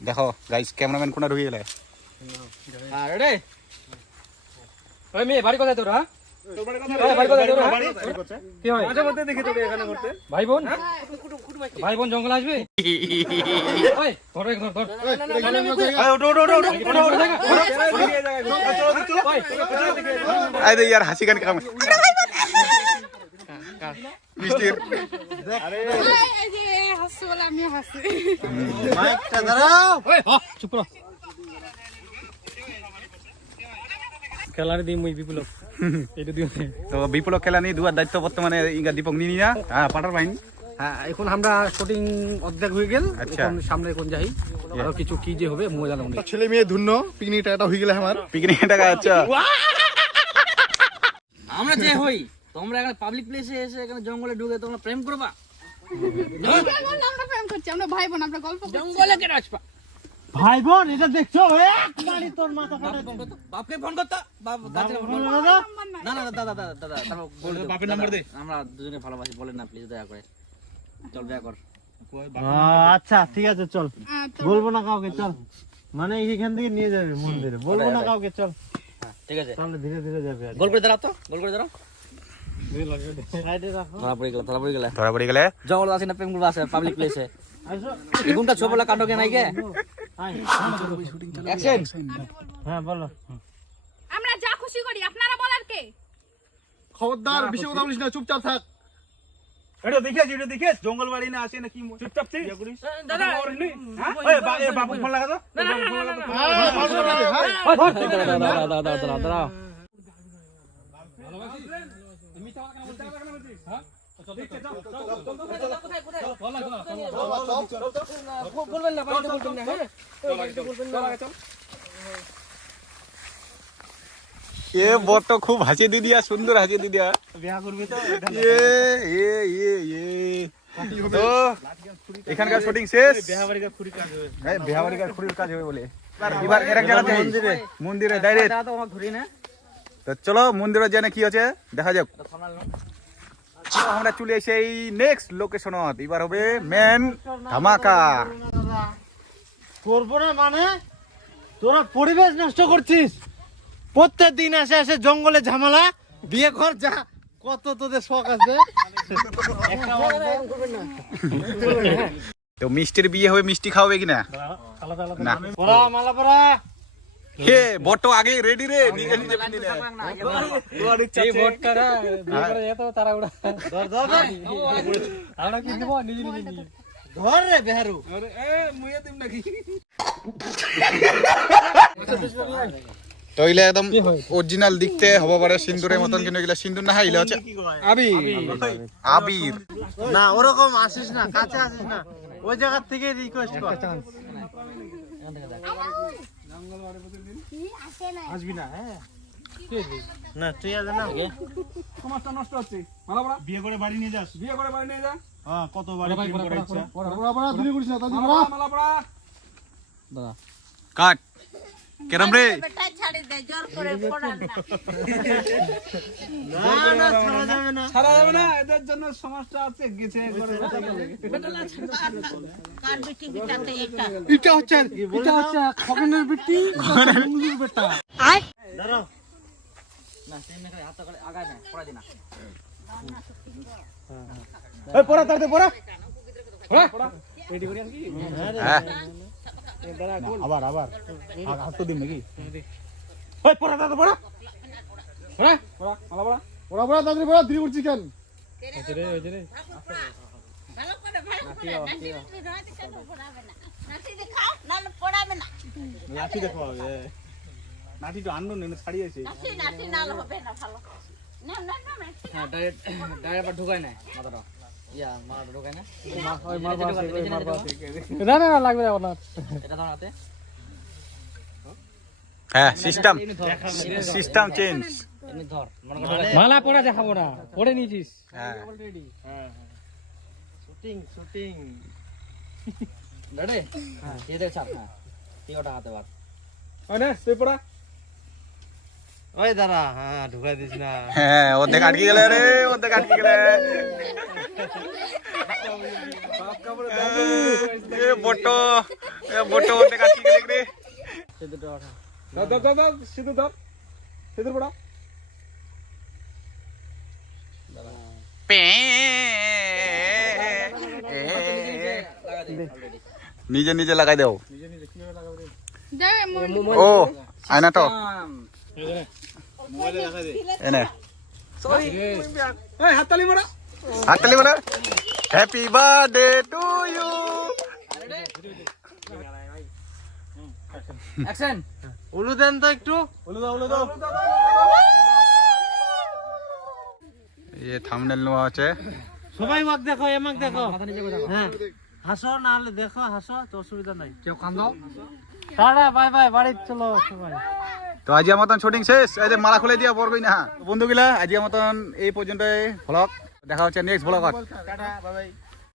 দেখো guys cameraman কোনা ঢুকে গেলে হ্যাঁ ওই মেয়ে বাড়ি কোথায় তোর হ্যাঁ ওই, বাড়ি কোথায় তোর হ্যাঁ? কি হয় ভাই বোন ভাই বোন জঙ্গল আসবে হাসি গান কাম বলে আমিও হাসি। ওই, হ, চুপ করো। খেলার দিই মুই বিপ্লব। এটা দিও তো বিপ্লব খেলা নিয়ে দুয়ার দায়িত্ব বর্তমানে ইঙ্গা দীপক নিনি না। হ্যাঁ পাটার বাহিনী হ্যাঁ এখন আমরা শুটিং অর্ধেক হয়ে গেল। আচ্ছা। এখন সামনে এখন যাই। আরও কিছু কি যে হবে মজা লাগবে ছেলে মেয়ে ধন্য পিকনিকটা এটা হয়ে গেলে আমার। পিকনিক আচ্ছা? আমরা যে হই তোমরা এখানে পাবলিক প্লেসে এসে এখানে জঙ্গলে ঢুকে তোমরা প্রেম করবা? ভাই বোন আমরা গল্প জঙ্গলে কেন আসবা ভাই বোন এটা দেখছ? গাড়ি তোর মাথা বাপকে ফোন করতো? বাপ গাছের ফোন করতো। নাম্বার নাই। না না দাদা দাদা দাদা বলে বাপের নাম্বার দে। আমরা দুজনে ভালোবাসি বলেন না প্লিজ দয়া করে। চল দয়া কর। আচ্ছা ঠিক আছে চল। বলব না কাউকে চল। মানে এইখান থেকে নিয়ে যাবে মন্দিরে। বলব না কাউকে চল। ঠিক আছে। তাহলে ধীরে ধীরে যাবে গোল করে দাঁড়াও তো গোল করে দাঁড়াও। ধরা পড়ে গেল ধরা পড়ে গেল ধরা পড়ে গেলে জঙ্গল আসি না প্রেম করবা আছে পাবলিক প্লেসে এগুনটা ছোবলা কাটো কে নাই কে অ্যাকশন হ্যাঁ বলো আমরা যা খুশি করি আপনারা বলার কে খবরদার বেশি কথা বলিস না চুপচাপ থাক এটা দেখিস এটা দেখিস জঙ্গল বাড়ি না আসে নাকি চুপচাপ ছিস দাদা বাবু ফোন লাগা তো দাদা দাদা দাদা দাদা বলবেন না বলবেন না হ্যাঁ বলবেন না এ বট খুব হাসি দিদিয়া সুন্দর হাসি দিদিয়া বিয়া করবি তো এ এ এ এ তো এখানকার শুটিং শেষ কাজ হবে বিহাবাড়িকার কাজ হবে বলে এবার এর এক জায়গাতে মন্দিরে মন্দিরে ডাইরেক্ট দাদা তো আমার ধরি না তো চলো মন্দিরে জানে কি আছে দেখা যাক। আমরা চলে এসে এই নেক্সট লোকেশনত এবার হবে মেন ধামাকা। করব না মানে? তোরা পরিবেশ নষ্ট করছিস। প্রত্যেক দিন আসে আসে জঙ্গলে ঝামেলা বিয়ে কর যা কত তোদের শখ আছে। তো মিষ্টির বিয়ে হবে মিষ্টি খাওয়াবে কিনা? না। মালা পড়া হে বট আগে রেডি রে নিজে নিজে পিনে নে। এই এত তারা উড়া ধর ধর আমরা কি দিব? নিজে নিজে ধর রে বেহারু। তো এগুলা একদম অরিজিনাল দেখতে হব পারে সিন্দুরের মতন কিন্তু এগুলা সিন্দুর না হয় এগুলা হচ্ছে আবি আবির। না ওরকম আসিস না কাছে আসিস না। ওই জায়গা থেকে রিকোয়েস্ট কর। আসবি না। হ্যাঁ? না তুই আছে না সমাজটা নষ্ট হচ্ছে। মালা বড়া বিয়ে করে বাড়ি নিয়ে যাস। বিয়ে করে বাড়ি নিয়ে যা। হ্যাঁ কত বাড়ি প্রেম পড়া ইচ্ছা? বড় করিস না মালা কাট। কেরম রে? বেটা ছাড়ি দে জোর করে পড়ান না। না না ছাড়া যাবে না। ছাড়া যাবে না এদের জন্য সমাজটা আছে গেছে করে কার বিটি বিটাতে এটা? এটা হচ্ছে এটা হচ্ছে খগনের বেটি মুঙ্গির বেটা। দাঁড়াও। না তেমনি করে হাত করে আগায় না পড়া দিনা এই পড়া তাড়াতাড়ি পড়া। পড়া। হ্যাঁ। আবার আবার। হাত তো দিন নাকি? ওই পড়া তাড়াতাড়ি পড়া। পড়া। পড়া মালা পড়া ওরা বড় তাড়াতাড়ি বড় দিলি করছিস কেন? ভালো করে ভালো করে নাতি রাতে কেন পড়াবে না নাতি দেখাও নালে পড়াবে না লাঠি দেখো নাটি তো আনন্দ নেই ছাড়িয়েছে। নাতি নাতি নাল হবে না ভালো। না না না না। হ্যাঁ আবার ঢুকায় না মাথাটা। ইয়া না না না না লাগবে না ধর হাতে। হ্যাঁ সিস্টেম সিস্টেম চেঞ্জ। মালা পড়া দেখাবো না পড়ে নিয়েছিস। হ্যাঁ। শুটিং শুটিং রেডি হ্যাঁ। দিয়ে দে চাপ হ্যাঁ। হাতে বার না তুই পড়া। ওই দাঁড়া হ্যাঁ ঢুকাই দিস না। হ্যাঁ অর্ধেক আটকে গেলে রে অর্ধেক আটকে গেলে। এ বটো এ বটো ওতে কাছি গেলে রে। দাও দাও দাও দাও সিঁদুর দাও সিঁদুর পড়া নিজে নিজে লাগাই দেও। ও আয়না তো। এনে এই হাততালি মারা। Happy birthday to you action উলু দেন তো একটু। ये থাম্বনেল নেওয়া আছে। সবাই মাক দেখো এমাক দেখো। হ্যাঁ। হাসো না হলে দেখো হাসো তো অসুবিধা নাই। কেউ কান্দো টাটা বাই বাই বাড়ি চলো সবাই। তো আজিয়া মতন শুটিং শেষ। এই যে মারা খুলে দিয়া বরগই না বন্ধুগুলা আজিয়া মতন এই পর্যন্তই ভ্লগ দেখা হচ্ছে নেক্সট ভ্লগত